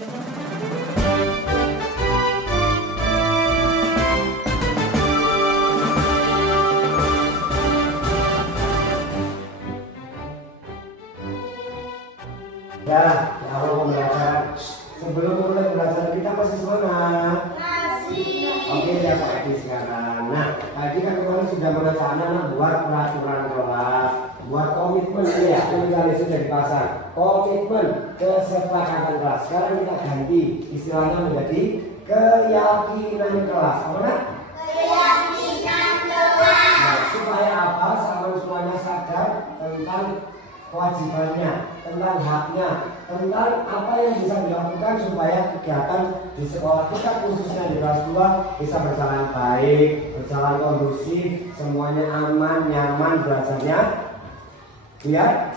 Ya, awal pembelajaran. Sebelum mulai pembelajaran kita masih semangat? Masih. Oke ya Pak Edi sekarang. Nah, tadi kan kemarin sudah mengajak anak-anak buat peraturan kelas, buat komitmen ya, ini sudah dipasang. Komitmen kesepakatan kelas. Sekarang kita ganti istilahnya menjadi keyakinan kelas. Apa nak? Keyakinan kelas. Nah, supaya apa? Semuanya sadar tentang kewajibannya, tentang haknya, tentang apa yang bisa dilakukan supaya kegiatan di sekolah kita khususnya di kelas 2 bisa berjalan baik, berjalan kondusif, semuanya aman, nyaman belajarnya, biar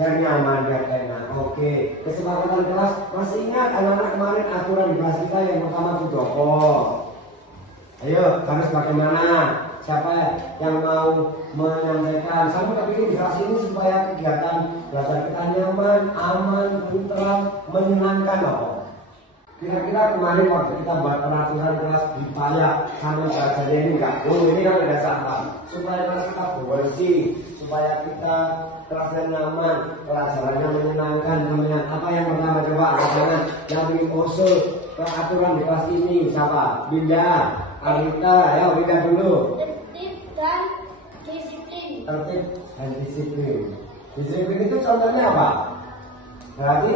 nyaman, biar enak. Oke, kesepakatan kelas. Masih ingat anak-anak kemarin aturan di kelas kita yang pertama Budoko. Ayo, harus bagaimana? Siapa yang mau menyampaikan? Sama tapi di kelas ini supaya kegiatan belajar kita nyaman, aman, tentram, menyenangkan apa? Kira-kira kemarin waktu kita buat peraturan kelas dipaya sama belajarnya ini enggak? Oh ini kan ada sampah. Supaya kelas kita bersih, supaya kita kelasnya nyaman, pelajarannya menyenangkan. Namanya apa yang pertama coba? Jangan yang usul peraturan di kelas ini siapa? Binda, Arita, ya Binda dulu. Tertib dan disiplin. Tertib dan disiplin. Disiplin itu contohnya apa? Berarti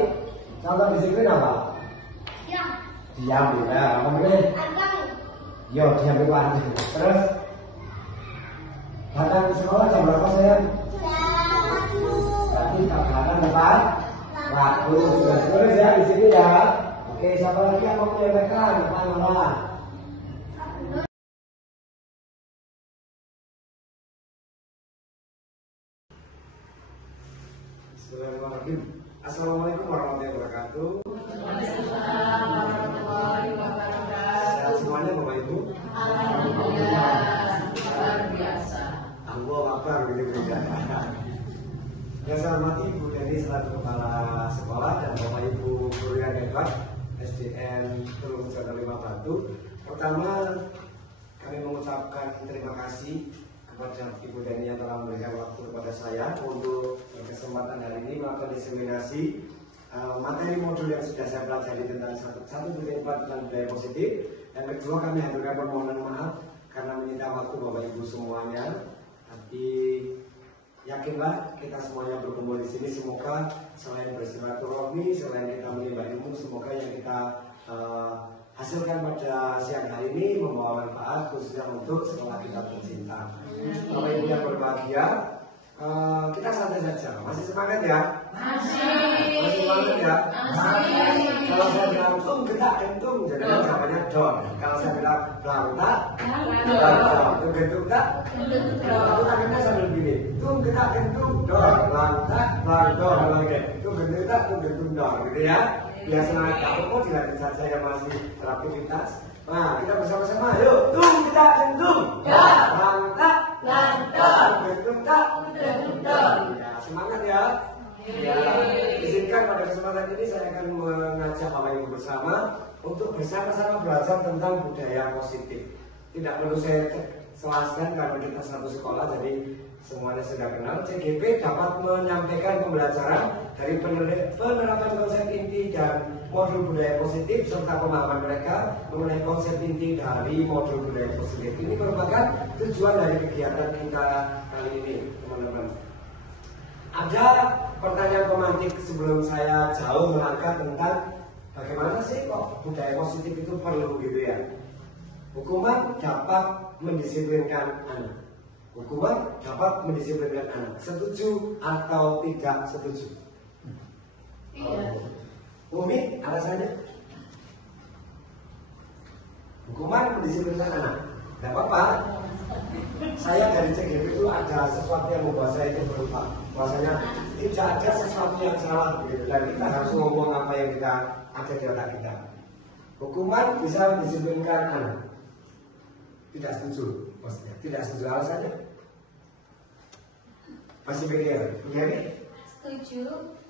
contoh disiplin apa? Diam ya, kemudian yo diam di pantai. Terus datang ke sekolah jam berapa sayang? Berarti datang tepat waktu. Terus ya di sini ya. Oke, siapa lagi yang mau menyampaikan? Apa? Bismillahirrahmanirrahim. Assalamualaikum warahmatullahi wabarakatuh. Sehat semuanya Bapak Ibu? Alhamdulillah, luar biasa. Allah Akbar begitu ya. Yang saya hormati Ibu Deni selaku Kepala Sekolah dan Bapak Ibu guru yang hebat SDN Teluk Jana 5 Batu. Pertama kami mengucapkan terima kasih kepada Ibu Deni yang telah memberikan waktu kepada saya untuk kesempatan hari ini melakukan diseminasi materi modul yang sudah saya pelajari tentang satu tentang budaya positif. Yang kedua kami haturkan permohonan maaf karena menyita waktu Bapak Ibu semuanya. Tapi yakinlah kita semuanya berkumpul di sini, semoga selain bersilaturahmi, selain kita menimba ilmu, semoga yang kita hasilkan pada siang hari ini membawa manfaat khususnya untuk sekolah kita tercinta. Bapak Ibu yang berbahagia, kita santai saja. Masih semangat ya? Masih semangat ya? Masih. Kalau saya bilang tung getak kentung, jadi jawabannya don. Kalau saya bilang belantak, tung kentung tak, itu akhirnya sambil gini. Tung getak kentung don, belantak, don, tung kentung tak, tung kentung don, gitu ya. Biar semangat kamu kok dilanjut saja yang masih beraktivitas. Nah, kita bersama-sama, yuk, tung getak kentung, belantak, kentung tak, don. Ya, semangat ya. Ya, izinkan pada kesempatan ini saya akan mengajak Bapak Ibu bersama untuk bersama-sama belajar tentang budaya positif. Tidak perlu saya jelaskan karena kita satu sekolah, jadi semuanya sudah kenal. CGP dapat menyampaikan pembelajaran dari penerapan konsep inti dan modul budaya positif serta pemahaman mereka mengenai konsep inti dari modul budaya positif. Ini merupakan tujuan dari kegiatan kita kali ini, teman-teman. Ada pertanyaan pemantik sebelum saya jauh melangkah tentang bagaimana sih kok budaya positif itu perlu gitu ya. Hukuman dapat mendisiplinkan anak. Hukuman dapat mendisiplinkan anak. Setuju atau tidak setuju? Iya. Umi, alasannya? Hukuman mendisiplinkan anak. Tidak apa-apa. Saya dari CGP itu ada sesuatu yang membuat saya itu berubah. Bahwasanya tidak ada sesuatu yang salah gitu. Dan kita harus ngomong apa yang kita ada di otak kita. Hukuman bisa mendisiplinkan anak. Tidak setuju, maksudnya. Tidak setuju, alasannya? Masih pikir, begini? Setuju,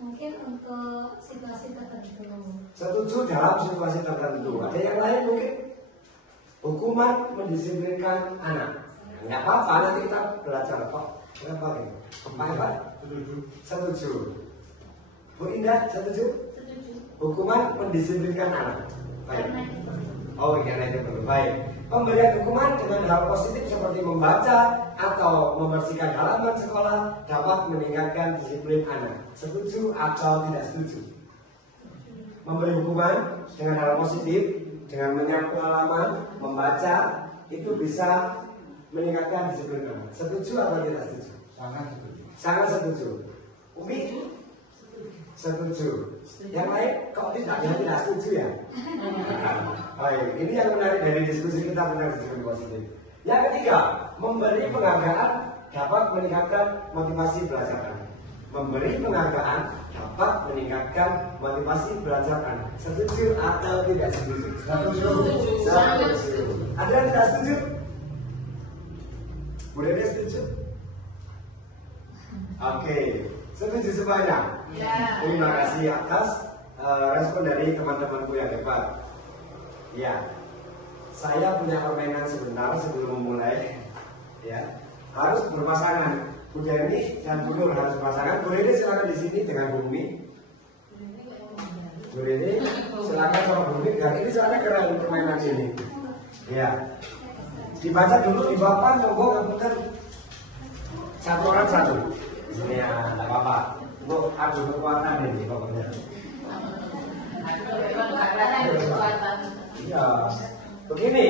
mungkin untuk situasi tertentu. Setuju dalam situasi tertentu. Ada yang lain mungkin? Hukuman mendisiplinkan anak. Nggak apa-apa, nanti kita belajar kok. Kenapa ini? Apa? Setuju. Bu Indah, setuju? Setuju. Hukuman mendisiplinkan anak. Baik. Oh, karena itu perlu. Baik. Pemberian hukuman dengan hal positif seperti membaca atau membersihkan halaman sekolah dapat meningkatkan disiplin anak. Setuju atau tidak setuju? Memberi hukuman dengan hal positif, dengan menyapu halaman, membaca, itu bisa meningkatkan disiplin anak. Setuju atau tidak setuju? Sangat setuju. Sangat setuju. Umi? Setuju. Yang lain kok tidak setuju ya? Baik, ini yang menarik dari diskusi kita tentang disiplin positif. Yang ketiga, memberi penghargaan dapat meningkatkan motivasi belajar anak. Memberi penghargaan dapat meningkatkan motivasi belajar anak. Setuju atau tidak setuju? Setuju. Setuju. Ada yang tidak setuju? Bu Dede setuju? Oke, setuju semuanya. Ya. Terima kasih atas respon dari teman-temanku yang hebat. Ya, saya punya permainan sebentar sebelum memulai. Ya, harus berpasangan. Bu Deni dan Bu Nur harus berpasangan. Bu Deni silakan di sini dengan Bu Umi. Bu Deni silakan sama Bu Umi. Dan ini soalnya keren permainan ini. Ya, dibaca dulu di papan, monggo komputer. Satu orang satu. Ya, tidak apa-apa. Untuk adu kekuatan ini pokoknya. Ya, begini.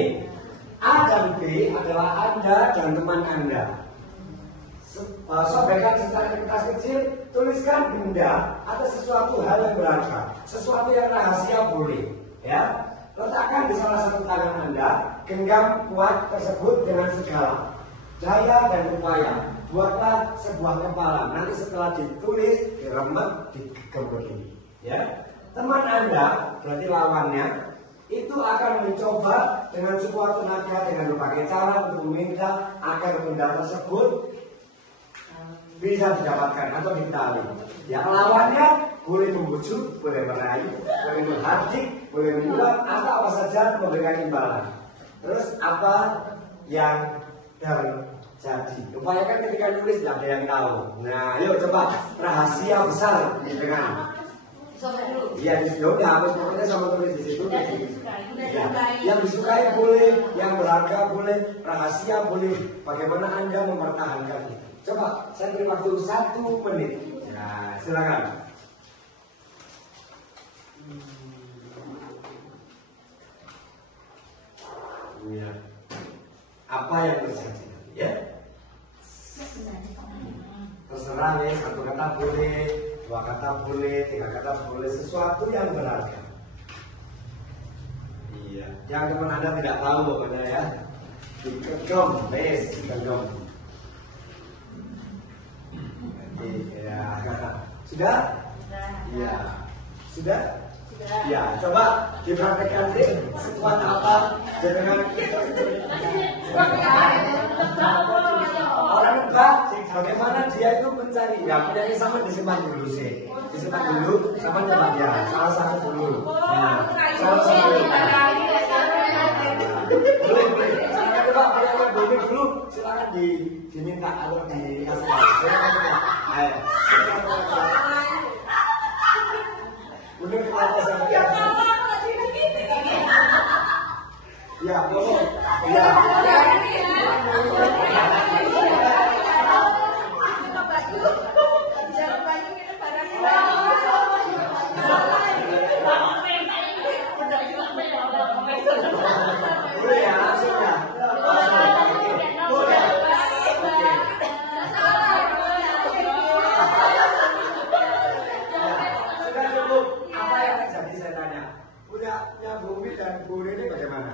A dan B adalah Anda dan teman Anda. Sobekkan secara kertas kecil, tuliskan benda atau sesuatu hal yang berharga, sesuatu yang rahasia boleh, ya. Letakkan di salah satu tangan Anda, genggam kuat tersebut dengan segala daya dan upaya. Buatlah sebuah kepalan. Nanti setelah ditulis, diremet, digenggam begini, ya. Teman Anda, berarti lawannya, itu akan mencoba dengan sekuat tenaga dengan berbagai cara untuk meminta agar benda tersebut bisa didapatkan atau ditali. Yang lawannya boleh membujuk, boleh merayu, boleh menghardik, boleh menyulap, atau apa saja memberikan imbalan. Terus apa yang terjadi? Upayakan ketika nulis tidak ada yang tahu. Nah, ayo coba rahasia besar dengan. Iya, ya harus pokoknya sama tulis di situ. Ya, yang disukai boleh, yang berharga boleh, rahasia boleh. Bagaimana Anda mempertahankan itu? Coba saya beri waktu 1 menit. Ya, silakan. Ya. Apa yang terjadi? Ya. Terserah nih, 1 kata boleh, 2 kata boleh, 3 kata boleh, sesuatu yang berharga. Iya, yang teman Anda tidak tahu pokoknya ya. Digenggam, digenggam. Iya, sudah? Iya, sudah? Ya, coba dipraktekkan deh sekuat apa dengan orang nebak bagaimana dia itu mencari. Ya, punya sama disimpan dulu sih, disimpan dulu sama coba ya, salah satu dulu. Nah, salah satu dulu. Boleh. Silakan coba yang boleh dulu, silakan diminta atau dikasih. Ayo. Bener kenapa sampai ya, boleh. Ya. Boleh ya, langsung ya. Boleh. Sudah cukup. Apa yang terjadi saya tanya? Punya Bu Umi dan Bu Rene bagaimana?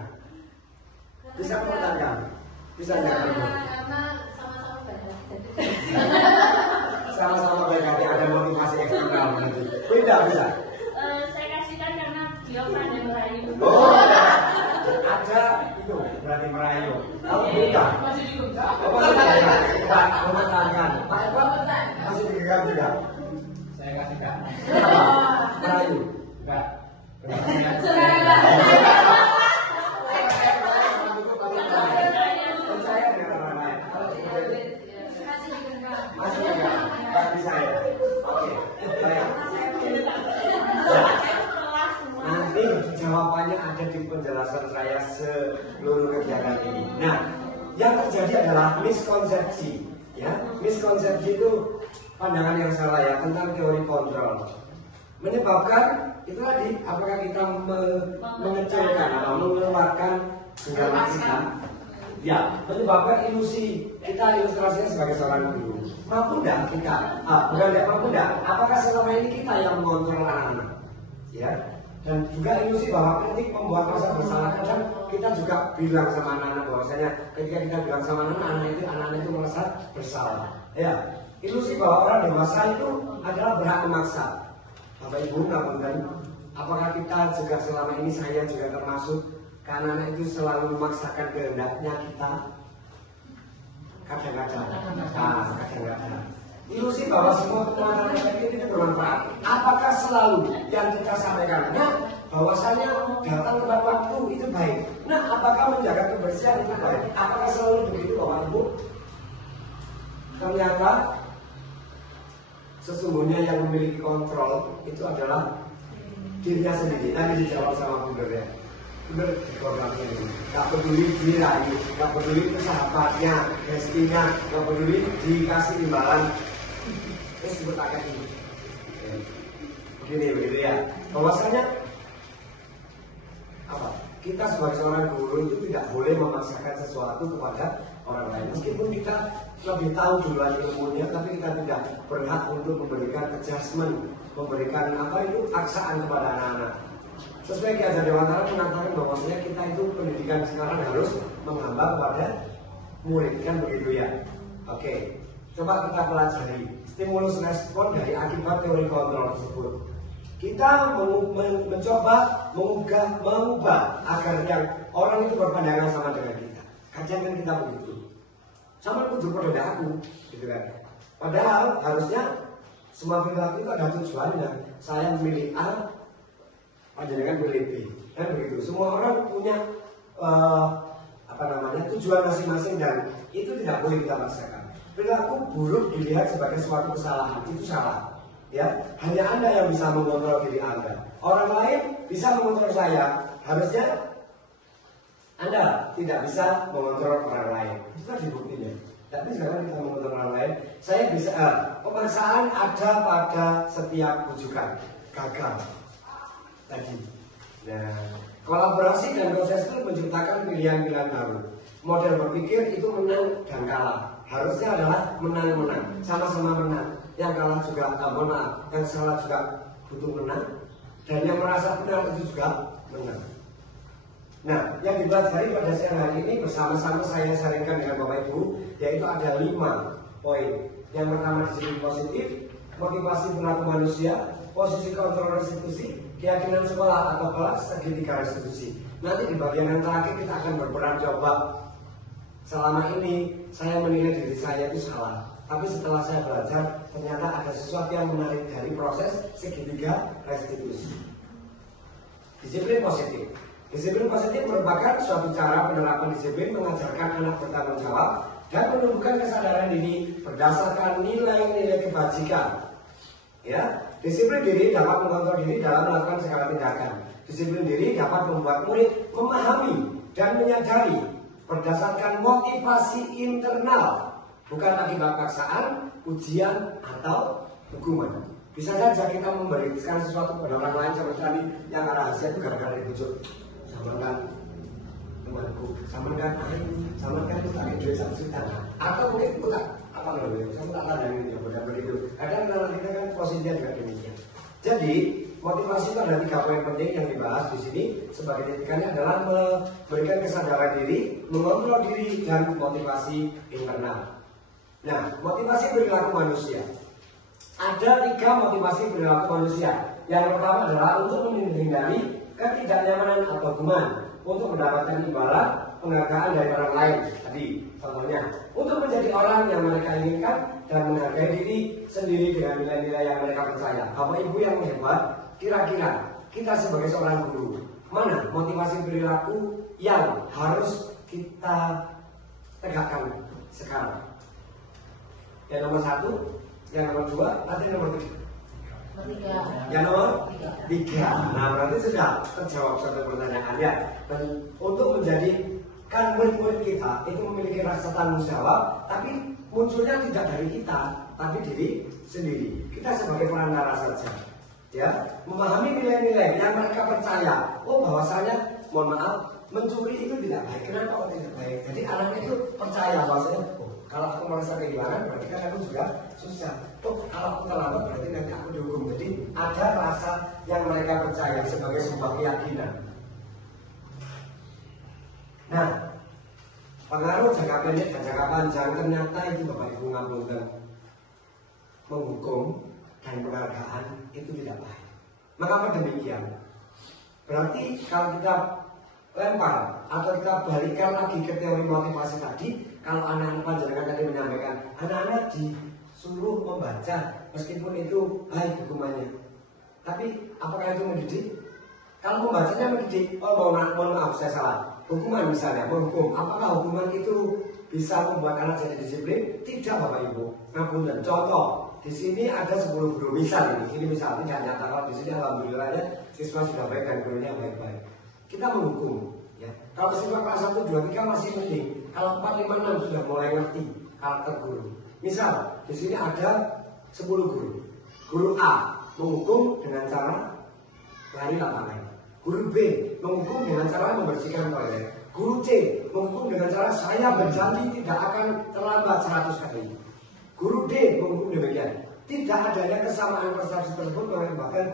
Bisa mempertahankan? Bisa nggak? Karena sama-sama banyak. Sama-sama baik hati, ada motivasi eksternal nanti. Tidak bisa. Saya kasihkan karena dia pandai merayu. Oh, ada itu berarti merayu. Kalau tidak, Masih digenggam. mempertahankan. Pak Eko masih digenggam juga. Saya kasih Kak. penjelasan saya seluruh kegiatan ini. Nah, yang terjadi adalah miskonsepsi. Ya, miskonsepsi itu pandangan yang salah ya tentang teori kontrol. Menyebabkan itu tadi, apakah kita mengecilkan atau mengeluarkan genggaman kita? Ya, menyebabkan ilusi. Kita ilustrasinya sebagai seorang guru. Mampu tidak kita? Bukan tidak mampu tidak. Apakah selama ini kita yang mengontrol anak-anak? Ya, dan juga ilusi bahwa kritik membuat merasa bersalah. Kadang kita juga bilang sama anak-anak bahwasanya ketika kita bilang sama anak-anak itu merasa bersalah. Ya, ilusi bahwa orang dewasa itu adalah berhak memaksa. Bapak Ibu, apakah kita juga selama ini, saya juga termasuk, karena anak itu selalu memaksakan kehendaknya kita? Kadang-kadang. Ilusi bahwa semua keterangan efektif itu bermanfaat. Apakah selalu yang kita sampaikan? Nah, bahwasanya datang tepat waktu itu baik. Nah, apakah menjaga kebersihan itu baik? Apakah selalu begitu, Bapak Ibu? Ternyata sesungguhnya yang memiliki kontrol itu adalah dirinya sendiri. Tadi dijawab sama Bunda ya. Benar di program ini. Gak peduli dirayu, gak peduli itu sahabatnya, bestinya, gak peduli dikasih imbalan. Terus dibertakan ini. Begini ya. Bahwasanya apa? Kita sebagai seorang guru itu tidak boleh memaksakan sesuatu kepada orang lain. Meskipun kita lebih tahu duluan ilmunya, tapi kita tidak berhak untuk memberikan adjustment, memberikan paksaan kepada anak-anak. Sesuai Ki Hajar Dewantara mengatakan bahwasanya kita itu pendidikan sekarang harus menghamba kepada murid, kan begitu ya. Oke, coba kita pelajari stimulus respon dari akibat teori kontrol tersebut. Kita mencoba mengubah agar yang orang itu berpandangan sama dengan kita. Kajian kan kita begitu. Sama kudu pada aku, gitu kan. Padahal harusnya semua perilaku itu ada tujuannya. Saya memilih A, panjenengan pilih B, kan begitu. Semua orang punya tujuan masing-masing dan itu tidak boleh kita paksakan. Perilaku buruk dilihat sebagai suatu kesalahan, itu salah. Ya, hanya Anda yang bisa mengontrol diri Anda. Orang lain bisa mengontrol saya. Harusnya Anda tidak bisa mengontrol orang lain. Itu tadi buktinya. Tapi sekarang kita mengontrol orang lain. Saya bisa. Pemaksaan ada pada setiap bujukan. Gagal. Tadi. Nah, kolaborasi dan proses itu menciptakan pilihan-pilihan baru. Model berpikir itu menang dan kalah. Harusnya adalah menang-menang, sama-sama menang. Yang kalah juga menang, yang salah juga butuh menang, dan yang merasa benar itu juga menang. Nah, yang dipelajari pada siang hari ini bersama-sama saya sharingkan dengan Bapak Ibu, yaitu ada 5 poin. Yang pertama disiplin positif, motivasi perilaku manusia, posisi kontrol restitusi, keyakinan sekolah atau kelas, segitiga restitusi. Nanti di bagian yang terakhir kita akan berperan coba. Selama ini saya menilai diri saya itu salah, tapi setelah saya belajar ternyata ada sesuatu yang menarik dari proses segitiga restitusi. Disiplin positif. Disiplin positif merupakan suatu cara penerapan disiplin mengajarkan anak bertanggung jawab dan menumbuhkan kesadaran diri berdasarkan nilai-nilai kebajikan. Ya, disiplin diri dapat mengontrol diri dalam melakukan segala tindakan. Disiplin diri dapat membuat murid memahami dan menyadari berdasarkan motivasi internal, bukan akibat paksaan, ujian, atau hukuman. Bisa saja kita memberikan sesuatu kepada orang lain seperti tadi yang rahasia itu gara-gara dibujuk. Samarkan temanku, samarkan air, samarkan utang duit 1 juta. Atau mungkin utang apa namanya? Saya tak tahu ini yang begitu. Kadang kita kan posisinya juga demikian. Jadi motivasi itu ada 3 poin penting yang dibahas di sini. Sebagai titiknya adalah memberikan kesadaran diri, mengontrol diri, dan motivasi internal. Nah, motivasi perilaku manusia. Ada 3 motivasi perilaku manusia. Yang pertama adalah untuk menghindari ketidaknyamanan atau hukuman, untuk mendapatkan imbalan, penghargaan dari orang lain. Tadi contohnya, untuk menjadi orang yang mereka inginkan dan menghargai diri sendiri dengan nilai-nilai yang mereka percaya. Bapak Ibu yang hebat, kira-kira kita sebagai seorang guru, mana motivasi perilaku yang harus kita tegakkan sekarang? Yang nomor 1, yang nomor 2, atau yang nomor 3? Yang nomor 3. Nah, berarti sudah terjawab satu pertanyaan ya. Dan untuk menjadikan murid-murid kita itu memiliki rasa tanggung jawab, tapi munculnya tidak dari kita, tapi diri sendiri. Kita sebagai perantara saja. Ya, memahami nilai-nilai yang mereka percaya. Oh, bahwasanya, mohon maaf, mencuri itu tidak baik. Kenapa kok tidak baik? Jadi anaknya itu percaya bahwasanya, oh, kalau aku merasa kehilangan, berarti kan aku juga susah. Oh, kalau aku terlambat, berarti nanti aku dihukum. Jadi ada rasa yang mereka percaya sebagai sebuah keyakinan. Nah, pengaruh jangka pendek dan jangka panjang ternyata itu Bapak Ibu ngapunten, menghukum dan penghargaan itu tidak baik. Mengapa demikian? Berarti kalau kita lempar atau kita balikan lagi ke teori motivasi tadi, kalau anak-anak panjenengan tadi menyampaikan, anak-anak disuruh membaca meskipun itu baik hukumannya. Tapi apakah itu mendidik? Kalau membacanya mendidik, oh mohon maaf saya salah. Hukuman misalnya, menghukum. Apakah hukuman itu bisa membuat anak jadi disiplin? Tidak Bapak Ibu. Ngapunten. Contoh, di sini ada 10 guru. Misal ini misal tidak nyata, kalau di sini alhamdulillahnya siswa sudah baik dan gurunya baik-baik. Kita menghukum. Ya. Kalau siswa kelas 1, 2, 3 masih mending. Kalau 4, 5, 6 sudah mulai ngerti karakter guru. Misal di sini ada 10 guru. Guru A menghukum dengan cara lari lapangan. Guru B menghukum dengan cara membersihkan toilet. Guru C menghukum dengan cara saya berjanji tidak akan terlambat 100 kali. Guru D menghukum demikian. Tidak adanya kesamaan persepsi tersebut menyebabkan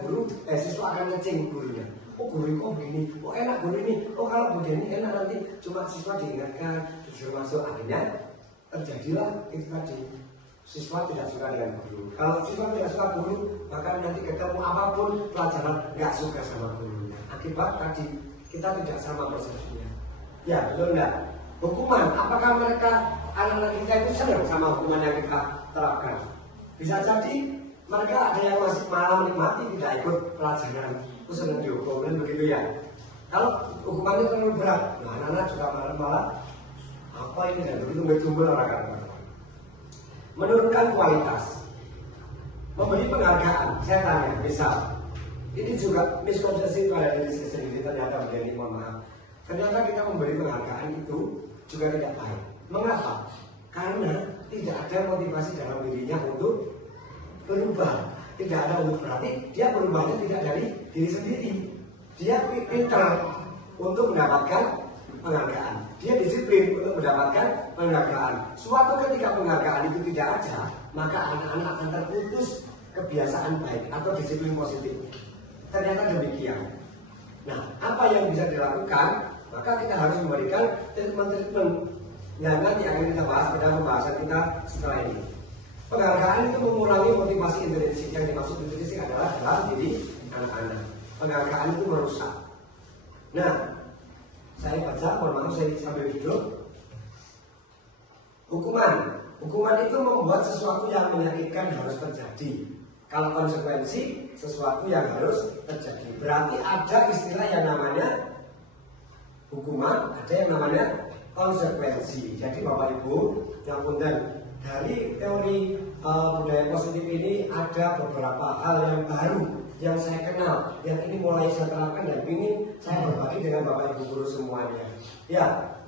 siswa akan ngeceng gurunya. Oh guru kok begini, oh enak guru ini, oh kalau begini enak nanti cuma siswa diingatkan, disuruh masuk. Akhirnya terjadilah itu tadi. Siswa tidak suka dengan guru. Kalau siswa tidak suka guru, maka nanti ketemu apapun pelajaran nggak suka sama gurunya. Akibat tadi kita tidak sama persepsinya. Ya, betul enggak? Hukuman, apakah mereka anak-anak kita itu senang sama hukuman yang kita terapkan? Bisa jadi mereka ada yang masih malah menikmati tidak ikut pelajaran, itu senang dihukum dan begitu ya. Kalau hukumannya terlalu berat, nah anak-anak juga malah apa ini dan begitu berjumlah orang-orang. Menurunkan kualitas, memberi penghargaan. Saya tanya, misal ini juga miskonsepsi pada diri sendiri ternyata menjadi, mohon maaf. Ternyata kita memberi penghargaan itu juga tidak baik. Mengapa? Karena tidak ada motivasi dalam dirinya untuk berubah. Tidak ada untuk berarti dia berubahnya tidak dari diri sendiri. Dia pintar untuk mendapatkan penghargaan. Dia disiplin untuk mendapatkan penghargaan. Suatu ketika penghargaan itu tidak ada, maka anak-anak akan terputus kebiasaan baik atau disiplin positif. Ternyata demikian. Nah, apa yang bisa dilakukan? Maka kita harus memberikan treatment yang nanti akan kita bahas pada pembahasan kita setelah ini. Penghargaan itu mengurangi motivasi intrinsik. Yang dimaksud intrinsik adalah dalam diri anak-anak. Penghargaan itu merusak. Nah, saya baca, mohon maaf saya sambil duduk. Hukuman itu membuat sesuatu yang menyakitkan harus terjadi. Kalau konsekuensi, sesuatu yang harus terjadi. Berarti ada istilah yang namanya hukuman, ada yang namanya konsekuensi. Jadi Bapak Ibu yang punten, dari teori budaya positif ini ada beberapa hal yang baru yang saya kenal, yang ini mulai saya terapkan dan ingin saya berbagi dengan Bapak Ibu guru semuanya. Ya,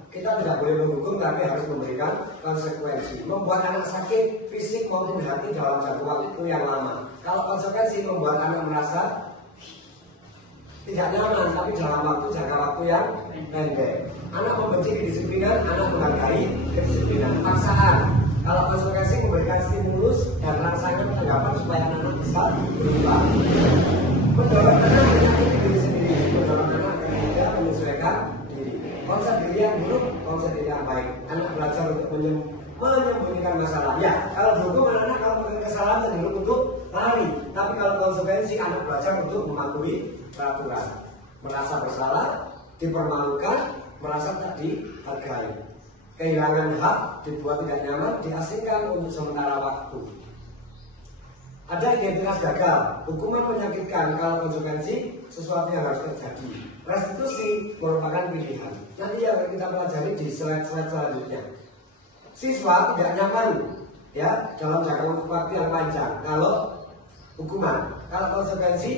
kita tidak boleh menghukum tapi harus memberikan konsekuensi. Membuat anak sakit fisik maupun hati dalam jangka waktu yang lama. Kalau konsekuensi membuat anak merasa tidak nyaman tapi dalam jangka waktu yang pendek. Anak membenci kedisiplinan, anak menghargai kedisiplinan. Paksaan. Kalau konsekuensi memberikan stimulus dan rangsangan tanggapan supaya anak bisa berubah. Mendorong anak menyakiti diri sendiri, mendorong anak tidak menyesuaikan diri. Konsep diri yang buruk, konsep diri yang baik. Anak belajar untuk menyembunyikan masalah. Ya, kalau dihukum anak-anak kalau melakukan kesalahan cenderung untuk lari. Tapi kalau konsekuensi anak belajar untuk mematuhi peraturan. Merasa bersalah, dipermalukan, merasa tak dihargai. Kehilangan hak, dibuat tidak nyaman, diasingkan untuk sementara waktu. Ada identitas gagal, hukuman menyakitkan. Kalau konsekuensi, sesuatu yang harus terjadi. Restitusi merupakan pilihan. Nanti yang kita pelajari di slide-slide selanjutnya. Siswa tidak nyaman ya dalam jangka waktu yang panjang kalau hukuman. Kalau konsekuensi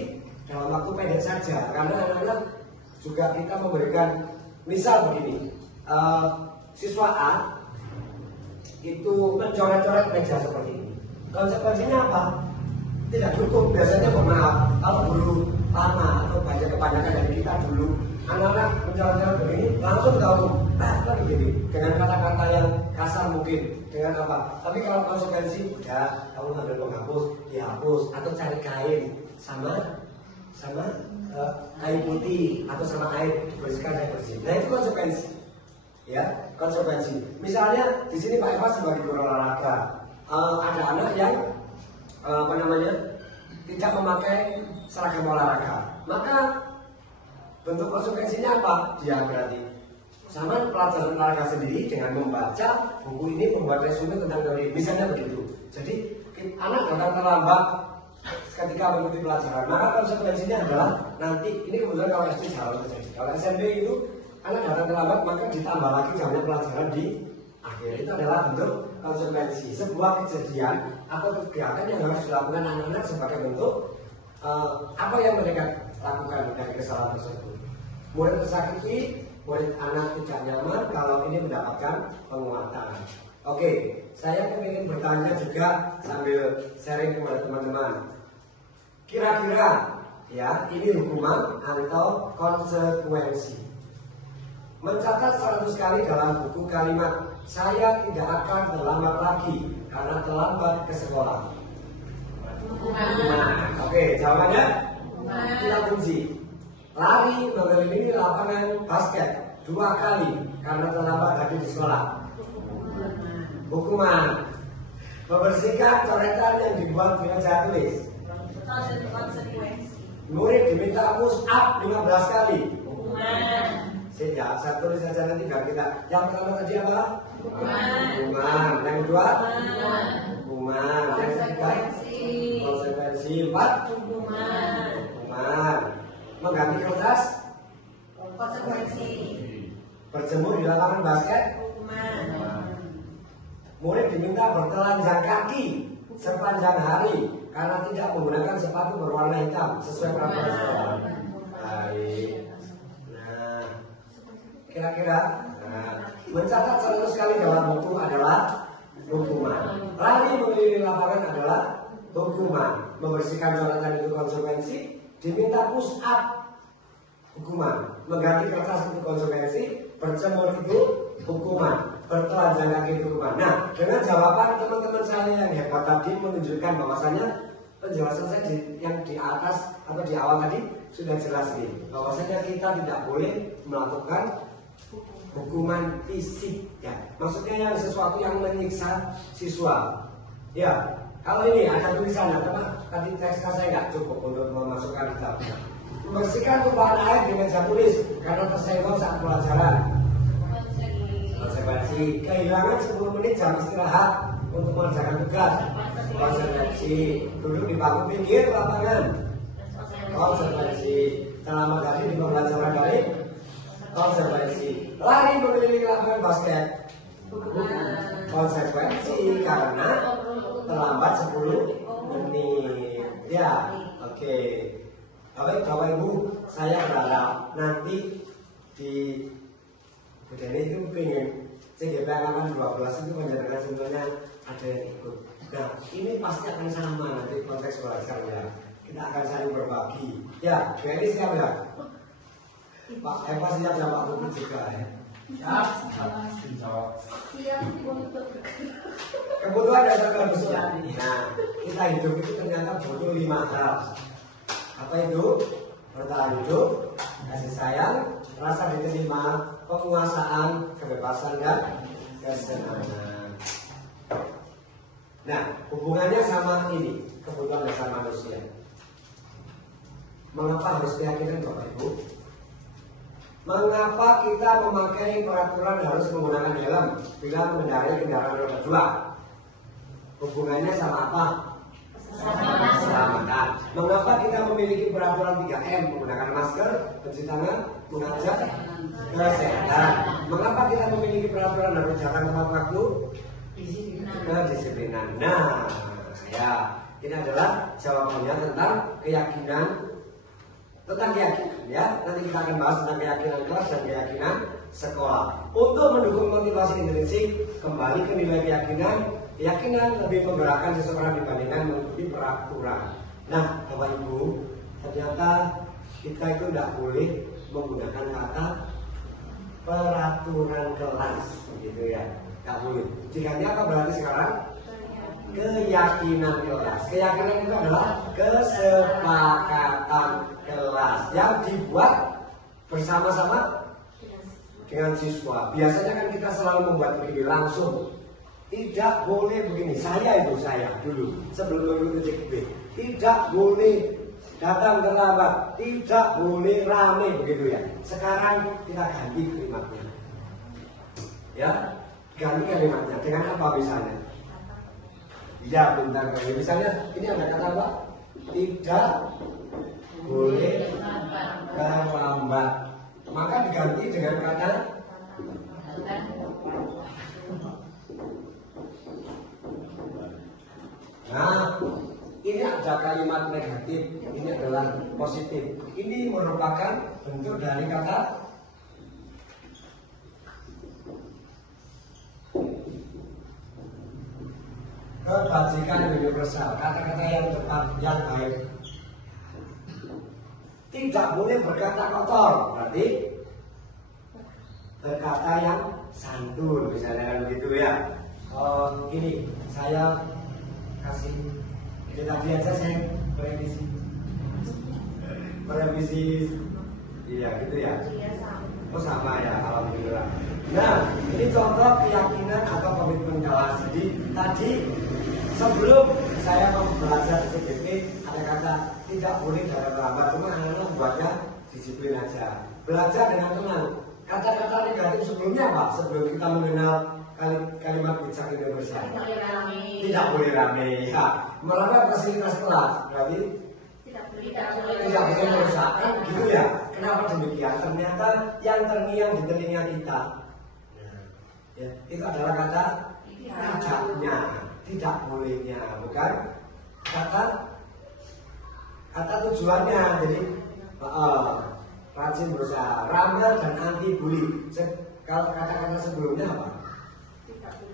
dalam waktu pendek saja, karena anak-anak juga kita memberikan misal begini, siswa A itu mencoret-coret meja seperti ini. Konsekuensinya apa? Tidak cukup. Biasanya maaf, kalau dulu lama atau banyak kebanyakan dari kita dulu anak-anak mencoret-coret begini langsung tahu begini dengan kata-kata yang kasar mungkin dengan apa. Tapi kalau konsekuensi ya kamu ambil penghapus, dihapus atau cari kain sama kain putih atau sama air bersihkan air bersih. Nah itu konsekuensi. Ya, konsekuensi. Misalnya di sini Pak Eva sebagai guru olahraga, ada anak yang tidak memakai seragam olahraga, maka bentuk konsekuensinya apa? Dia berarti sama pelajaran olahraga sendiri dengan membaca buku ini, membuat resume tentang teori, misalnya begitu. Jadi anak datang terlambat ketika mengikuti pelajaran, maka konsekuensinya adalah nanti ini kebetulan kalau SD jarang terjadi. Kalau SMP itu anak datang terlambat maka ditambah lagi jamnya pelajaran di akhir. Itu adalah bentuk konsekuensi sebuah kejadian atau kegiatan yang harus dilakukan anak-anak sebagai bentuk apa yang mereka lakukan dari kesalahan tersebut. Murid tersakiti, murid anak tidak nyaman kalau ini mendapatkan penguatan. Oke, saya ingin bertanya juga sambil sharing kepada teman-teman. Kira-kira ya ini hukuman atau konsekuensi? Mencatat 100 kali dalam buku kalimat saya tidak akan terlambat lagi karena terlambat ke sekolah. Oke, jawabannya kita kunci. Lari mengelilingi lapangan basket 2 kali karena terlambat tadi di sekolah. Hukuman. Membersihkan coretan yang dibuat di meja tulis. Murid diminta push up 15 kali. Ya, saya tulis saja nanti biar kita. Yang pertama tadi apa? Hukuman. Yang kedua? Hukuman. Yang ketiga? Konsekuensi. 4? Hukuman. Mengganti kertas? Konsekuensi. Berjemur di lapangan basket? Hukuman. Murid diminta bertelanjang kaki sepanjang hari karena tidak menggunakan sepatu berwarna hitam sesuai peraturan sekolah. Baik. Nah, kira-kira mencatat 100 kali dalam buku adalah hukuman. Lari mengelilingi lapangan adalah hukuman. Membersihkan coretan itu konsekuensi. Diminta push up hukuman. Mengganti kertas itu konsekuensi. Berjemur itu hukuman. Bertelanjang kaki itu hukuman. Nah, dengan jawaban teman-teman saya yang hebat tadi menunjukkan bahwasanya penjelasan saya yang di atas atau di awal tadi sudah jelas nih, bahwasanya kita tidak boleh melakukan hukuman fisik, ya. Maksudnya yang sesuatu yang menyiksa siswa. Ya, kalau ini ada tulisannya, teman. Tadi teks saya nggak cukup untuk memasukkan kitab. Membersihkan tumpahan air di meja tulis karena tersenggol saat pelajaran. Konsekuensi. Kehilangan 10 menit jam istirahat untuk mengerjakan tugas. Konsekuensi. Duduk di bangku pinggir lapangan. Konsekuensi. Terlambat hari di pembelajaran daring. Konsekuensi. Lari mengelilingi lapangan basket. Konsekuensi karena terlambat 10 menit. Ya, oke. Bapak Ibu, saya berharap nanti di budaya itu pengen CGP angkatan 12 itu menjadikan sebenarnya ada yang ikut. Nah, ini pasti akan sama nanti konteks belajarnya. Kita akan saling berbagi. Ya, ini siap ya? Pak Eva siap ya, Pak Bukit juga ya? Siap. Kebutuhan dasar manusia. Nah, kita hidup itu ternyata butuh 5 hal. Apa itu? Bertahan hidup, kasih sayang, rasa diterima, penguasaan, kebebasan dan kesenangan. Nah, hubungannya sama ini, kebutuhan dasar manusia. Mengapa harus keyakinan Bapak Ibu? Mengapa kita memakai peraturan harus menggunakan helm bila mengendarai kendaraan roda 2? Hubungannya sama apa? Keselamatan. Mengapa kita memiliki peraturan 3M, menggunakan masker, mencuci tangan, mengajak kesehatan? Mengapa kita memiliki peraturan harus jalan tepat waktu? Kedisiplinan. Nah, ya Ini adalah jawabannya tentang keyakinan ya. Nanti kita akan bahas tentang keyakinan kelas dan keyakinan sekolah. Untuk mendukung motivasi intrinsik, kembali ke nilai keyakinan. Keyakinan lebih menggerakkan seseorang dibandingkan mengikuti peraturan. Nah, Bapak Ibu, ternyata kita itu tidak boleh menggunakan kata peraturan kelas, gitu ya. Tidak boleh. Jika apa berarti sekarang? Keyakinan kelas. Keyakinan itu adalah kesepakatan kelas yang dibuat bersama-sama dengan siswa. Biasanya kan kita selalu membuat begini langsung. Tidak boleh begini. Saya dulu sebelum mengikuti CKB. Tidak boleh datang terlambat. Tidak boleh rame begitu ya. Sekarang kita ganti kalimatnya. Ya, ganti kalimatnya dengan apa misalnya? Ya, bentar kali. Misalnya ini ada kata apa? Tidak boleh terlambat. Maka diganti dengan kata nah, ini ada kalimat negatif, ini adalah positif. Ini merupakan bentuk dari kata kebajikan universal, kata-kata yang tepat, yang baik. Tidak boleh berkata kotor, berarti berkata yang santun, misalnya gitu ya. Ini saya kasih, ini tadi aja saya merevisi, iya gitu ya. Oh sama ya, alhamdulillah. Nah, ini contoh keyakinan atau komitmen kelas. Jadi tadi sebelum saya belajar CBP ada kata tidak boleh datang terlambat, cuma anak-anak buatnya disiplin aja. Belajar dengan tenang. Kata-kata negatif sebelumnya apa? Sebelum kita mengenal kalimat bijak universal. Tidak boleh rame. Ya, merawat fasilitas kelas berarti tidak boleh merusakkan, gitu ya. Kenapa demikian? Ternyata yang terngiang di telinga kita, ya, itu adalah kata tidaknya, tidak bolehnya, bukan kata tujuannya. Jadi rajin berusaha, ramah dan anti bully. Kalau kata-kata sebelumnya apa?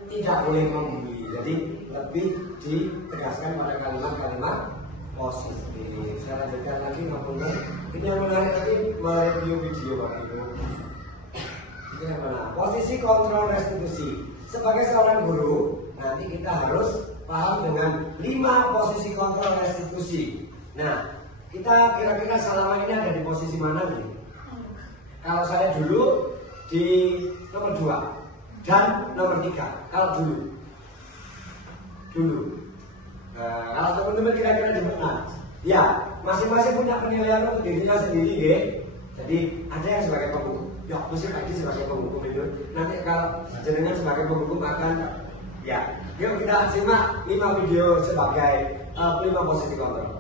Tidak boleh membuli. Jadi lebih ditegaskan pada kalimat-kalimat positif. Saya lanjutkan lagi ngapunten. Ini yang menarik tadi mereview video Bapak Ibu. Ini yang mana? Posisi kontrol restitusi. Sebagai seorang guru, nanti kita harus paham dengan 5 posisi kontrol restitusi. Nah, kita kira-kira selama ini ada di posisi mana nih? Kalau saya dulu di nomor 2 dan nomor 3. Kalau dulu. Kalau teman-teman kira-kira di mana? Ya, masing-masing punya penilaian untuk dirinya sendiri, ya. Jadi ada yang sebagai penghukum. Ya, mesti lagi sebagai penghukum itu. Nanti kalau jenengan sebagai penghukum akan, ya. Yuk kita simak 5 video sebagai 5 posisi kontrol.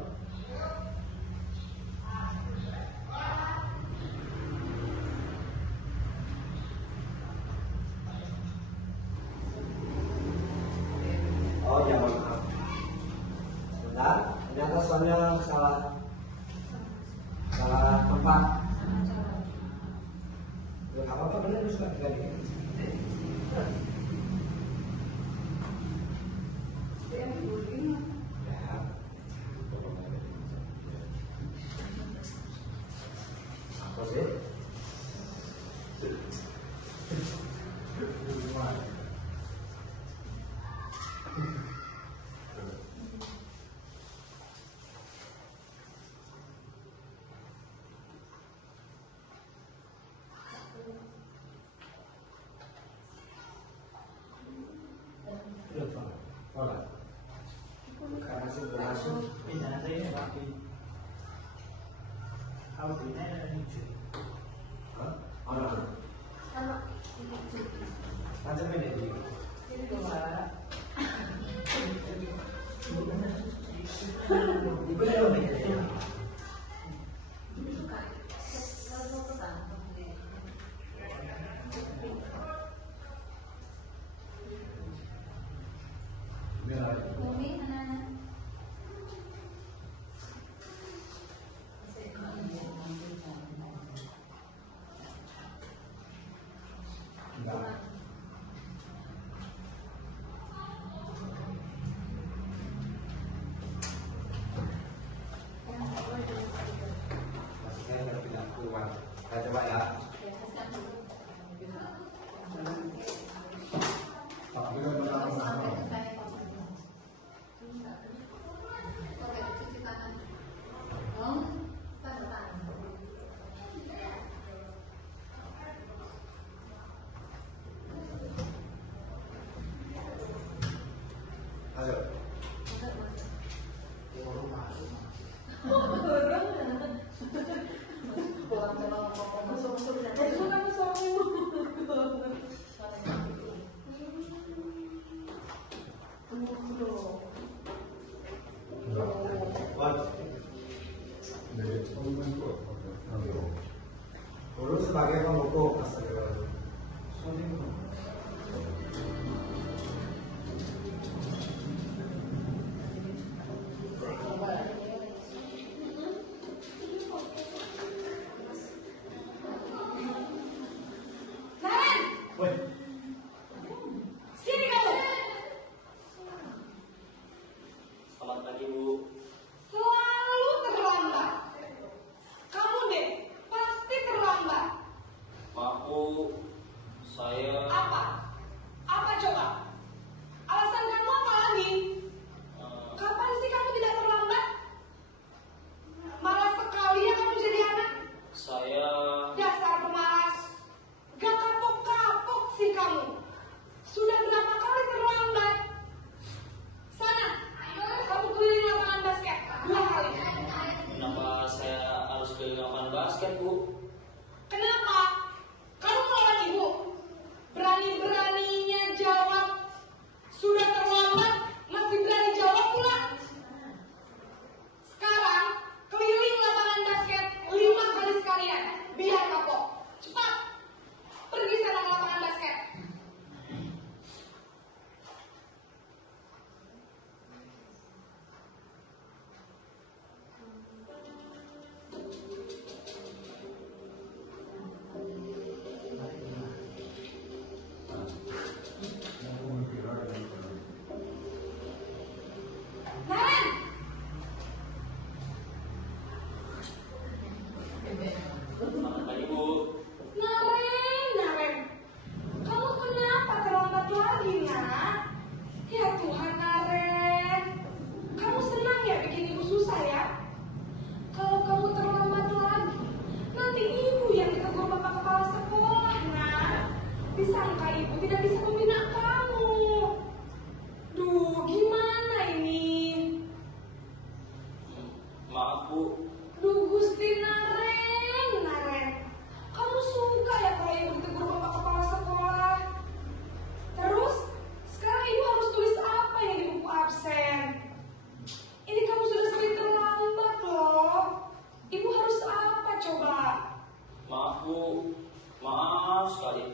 Oh ya, maaf. Sebentar, ternyata soalnya salah tempat. Ya, apa-apa, benar harus ganti. Apa sih? Karena sudah masuk pindah saya ini tapi harus pindah hijau. Macam ini dia. Saya coba ya. Ayo. Guru sebagai pengukur Sini kamu. Selamat pagi, Bu. Selalu terlambat. Kamu deh, pasti terlambat. Maaf, Bu. Saya Apa? Apa coba? Alasan kamu apa lagi? eh, Kapan sih kamu tidak terlambat? Malas sekali ya kamu jadi anak. saya Dasar pemalas. Gak kapok-kapok sih kamu. Sudah berapa kali terlambat? Sana, kamu keliling lapangan basket 2 kali. kenapa saya harus keliling lapangan basket, Bu? Kenapa? Kamu melawan ibu. Berani-beraninya jawab. Sudah terlambat, masih berani jawab pula. Sekarang, keliling lapangan basket 5 kali sekalian. Biar kapok. Cepat. Pergi sana ke lapangan basket. Naren! Selamat pagi, Bu. Naren. Kamu kenapa terlambat lagi, nak? Ya Tuhan, Naren. Kamu senang ya bikin ibu susah ya? Kalau kamu terlambat lagi, nanti ibu yang ditegur bapak kepala sekolah, nak. Disangka ibu tidak bisa membina kamu. Duh, gimana ini? Maaf, Bu. Duh, Gusti Naren. Kamu suka ya kalau ibu ditegur bapak kepala sekolah? Terus, sekarang ibu harus tulis apa yang di buku absen? Ini kamu sudah sering terlambat loh. Ibu harus apa coba? Maaf, Bu. Maaf sekali.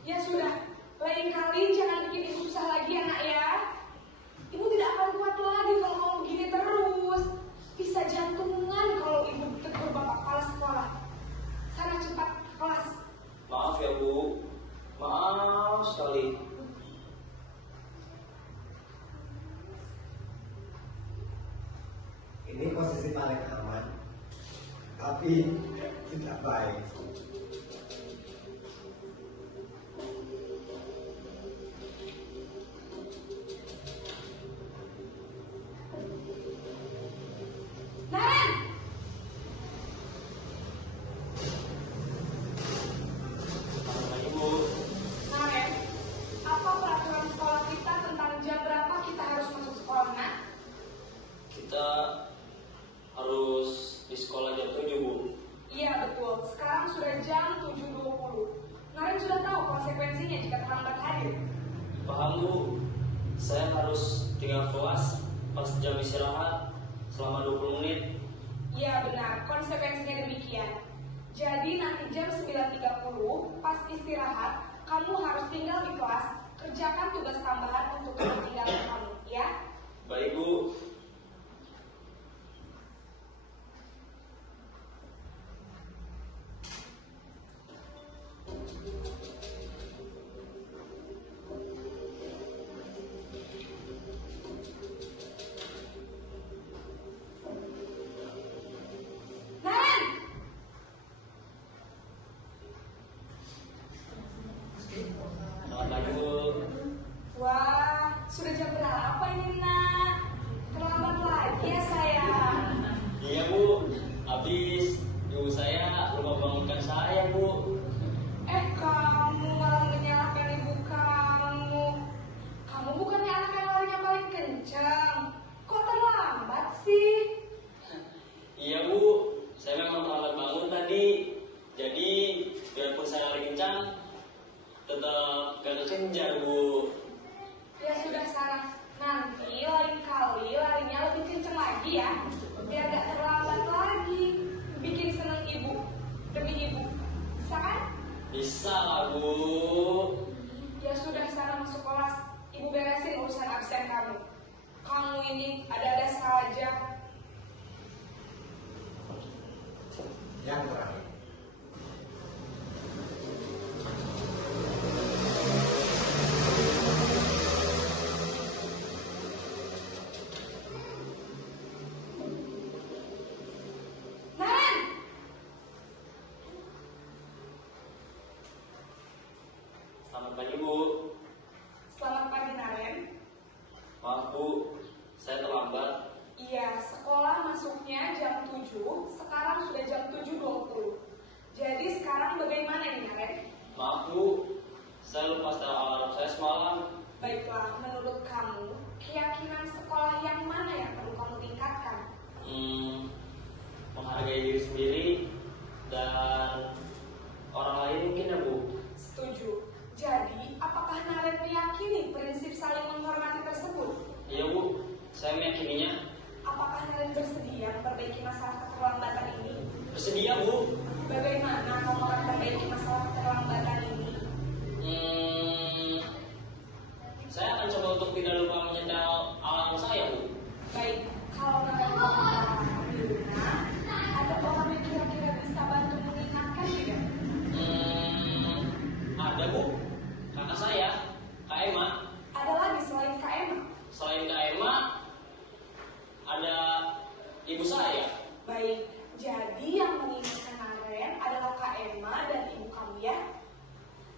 Ya sudah, lain kali jangan bikin ibu susah lagi ya nak ya. Ibu tidak akan kuat lagi kalau kamu begini terus. Bisa jantungan kalau ibu ditegur bapak kepala sekolah. Sana cepat ke kelas. Maaf ya, Bu. Maaf sekali. Ini posisi paling aman, tapi tidak baik. Naren! Selamat pagi, Bu. Naren, apa peraturan sekolah kita tentang jam berapa kita harus masuk sekolah, nak? Kita harus di sekolah jam 7, Bu. Iya betul, sekarang sudah jam 7.20. Naren sudah tahu konsekuensinya jika terlambat hadir. Paham, Bu. Saya harus tinggal kelas pas jam istirahat selama 20 menit. Iya benar, konsekuensinya demikian. Jadi nanti jam 9.30 pas istirahat, kamu harus tinggal di kelas, kerjakan tugas tambahan untuk ketinggalan kamu, ya? Baik, Bu. Naren! Ibu saya lupa bangunkan saya, Bu. Kamu malah menyalahkan ibu kamu. Kamu bukannya anak yang larinya paling kencang. Kok terlambat sih? Iya, Bu. Saya memang terlambat bangun tadi. Jadi, biarpun saya lari kencang, tetap gak kekejar, Bu. Ya sudah Sarah, nanti lain kali larinya lebih kencang lagi ya, biar gak terlambat lagi. Bikin seneng ibu demi ibu, bisa kan? Bisa lah, Bu. Ya sudah Sarah, masuk kelas. Ibu beresin urusan absen kamu. Kamu ini ada-ada saja. Yang terakhir. Naren! Selamat pagi, Bu. Selamat pagi Naren. Maaf, Bu. Saya terlambat. Iya, sekolah masuknya jam 7, sekarang sudah jam 7.20. Jadi sekarang bagaimana nih Naren? Maaf, Bu. Saya lupa setel alarm saya semalam. Baiklah, menurut kamu, keyakinan sekolah yang mana yang perlu kamu tingkatkan? Menghargai diri sendiri dan orang lain mungkin ya, Bu. Setuju. Jadi, apakah Naren meyakini prinsip saling menghormati tersebut? Iya, Bu. Saya meyakininya. Apakah Naren bersedia memperbaiki masalah keterlambatan ini? Bersedia, Bu. Bagaimana kamu akan memperbaiki masalah keterlambatan ini? Saya akan coba untuk tidak lupa menyetel alarm saya, Bu. Baik, kalau Naren mau di rumah, ada orang yang kira-kira bisa bantu mengingatkan tidak? Ada, Bu. Kakak saya, Kak Emma. Ada lagi selain Kak Emma? Selain Kak Emma, ada ibu saya. Baik, jadi yang mengingatkan Naren adalah Kak Emma dan ibu kamu ya.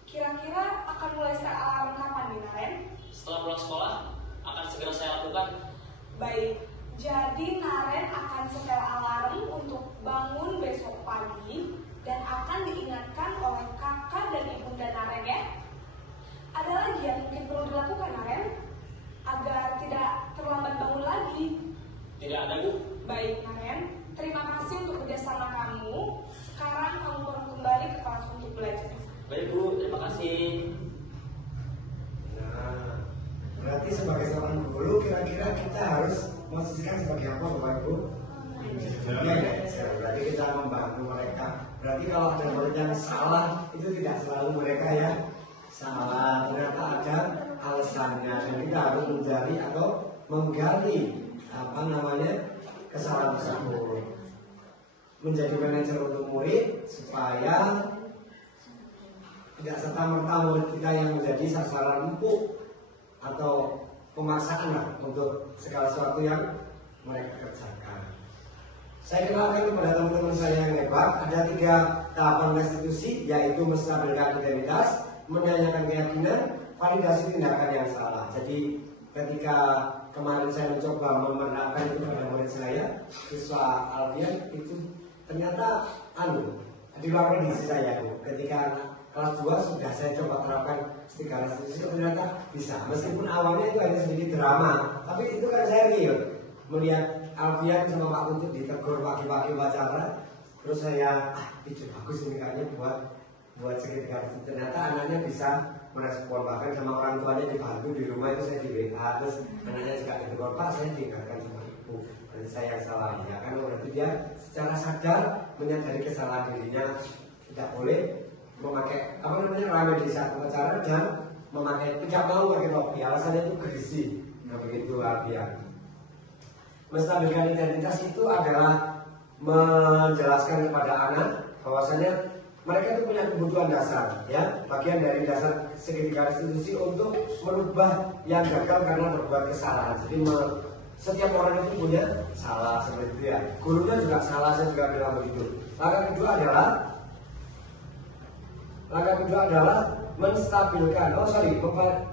Kira-kira akan mulai set alarm kapan nih Naren? Setelah pulang sekolah, akan segera saya lakukan. Baik, jadi Naren akan setel alarm untuk bangun besok pagi dan akan diingatkan oleh kakak dan ibunda Naren ya. Ada lagi yang mungkin perlu dilakukan Naren agar tidak terlambat bangun lagi? Tidak ada, Bu. Baik Naren, terima kasih untuk kerjasama kamu. Sekarang kamu perlu kembali ke kelas untuk belajar. Baik, Bu. Terima kasih. Nah, berarti sebagai seorang guru kira-kira kita harus memposisikan sebagai apa, Bapak Ibu? Berarti kita membantu mereka. Berarti kalau ada murid yang salah, itu tidak selalu mereka yang salah. Ternyata ada alasannya dan kita harus mencari atau menggali kesalahan tersebut. Menjadi manajer untuk murid supaya tidak serta-merta murid kita yang menjadi sasaran empuk atau pemaksaan lah untuk segala sesuatu yang mereka kerjakan. Saya kenalkan kepada teman-teman saya yang hebat, ada 3 tahapan restitusi, yaitu menstabilkan identitas, menanyakan keyakinan, validasi tindakan yang salah. Jadi ketika kemarin saya mencoba menerapkan itu pada murid saya, siswa Alfian, itu ternyata di luar prediksi saya. Ketika kelas 2 sudah saya coba terapkan 3 restitusi, ternyata bisa. Meskipun awalnya itu hanya sedikit drama, tapi itu kan saya real melihat Alfian sama Pak Putut ditegur pagi-pagi upacara, terus saya ide bagus ini kayaknya buat segitiga. Ternyata anaknya bisa merespon, bahkan sama orang tuanya dibantu di rumah, itu saya di WA, terus anaknya juga ditegur, Pak saya diingatkan sama ibu, berarti saya yang salah ya kan. Berarti dia secara sadar menyadari kesalahan dirinya, tidak boleh memakai rame di saat upacara dan tidak mau pakai topi, alasannya itu berisi. Nah begitu Alfian. Menstabilkan identitas itu adalah menjelaskan kepada anak bahwasanya mereka itu punya kebutuhan dasar, ya, bagian dari dasar segitiga restitusi untuk merubah yang gagal karena berbuat kesalahan. Jadi setiap orang itu punya salah seperti itu ya. Gurunya juga salah, saya juga bilang begitu. Langkah kedua adalah menstabilkan,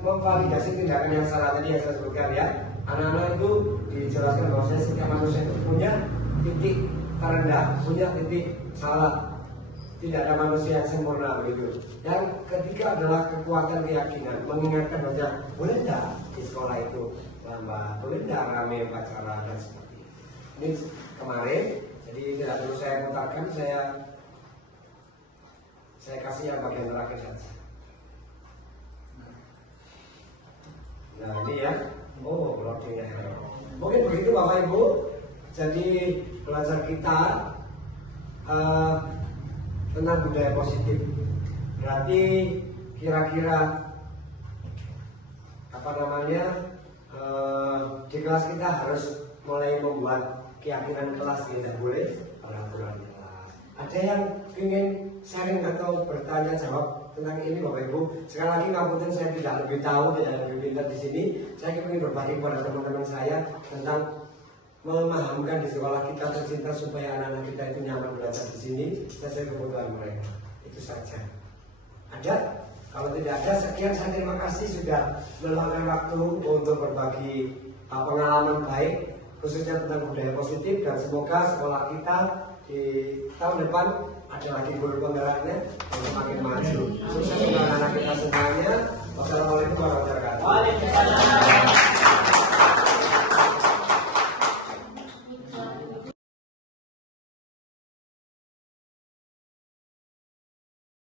memvalidasi tindakan yang salah tadi yang saya sebutkan ya. Anak-anak itu dijelaskan bahwa setiap manusia itu punya titik terendah, punya titik salah. Tidak ada manusia yang sempurna begitu. Yang ketiga adalah kekuatan keyakinan, mengingatkan saja boleh tidak di sekolah itu lambat, boleh tidak rame upacara dan sebagainya. Ini kemarin, jadi tidak perlu saya putarkan, saya kasih yang bagian terakhir saja. Nah ini ya, loadingnya error. Mungkin begitu Bapak Ibu. Jadi belajar kita tentang budaya positif. Berarti kira-kira di kelas kita harus mulai membuat keyakinan kelas, tidak boleh peraturan kelas. Ada yang ingin sharing atau bertanya jawab tentang ini Bapak Ibu? Sekali lagi ngapunten, saya tidak lebih tahu, tidak lebih pintar di sini. Saya ingin berbagi kepada teman-teman saya tentang memahamkan di sekolah kita tercinta supaya anak-anak kita itu nyaman belajar di sini sesuai kebutuhan mereka. Itu saja. Ada? Kalau tidak ada, sekian, saya terima kasih sudah meluangkan waktu untuk berbagi pengalaman baik khususnya tentang budaya positif, dan semoga sekolah kita di tahun depan ada lagi guru penggeraknya untuk makin maju. Sukses.